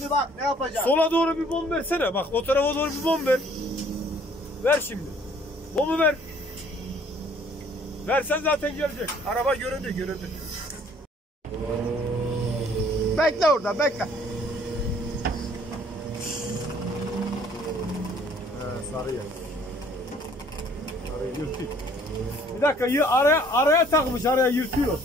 Şimdi bak ne yapacağım? Sola doğru bir bomb versene. Bak o tarafa doğru bir bomb ver. Ver şimdi. Bombu ver. Versen zaten gelecek. Araba göründü. Bekle orada bekle. Sarı yer. Sarı yırtıyor. Bir dakika araya takmış, araya yırtıyor.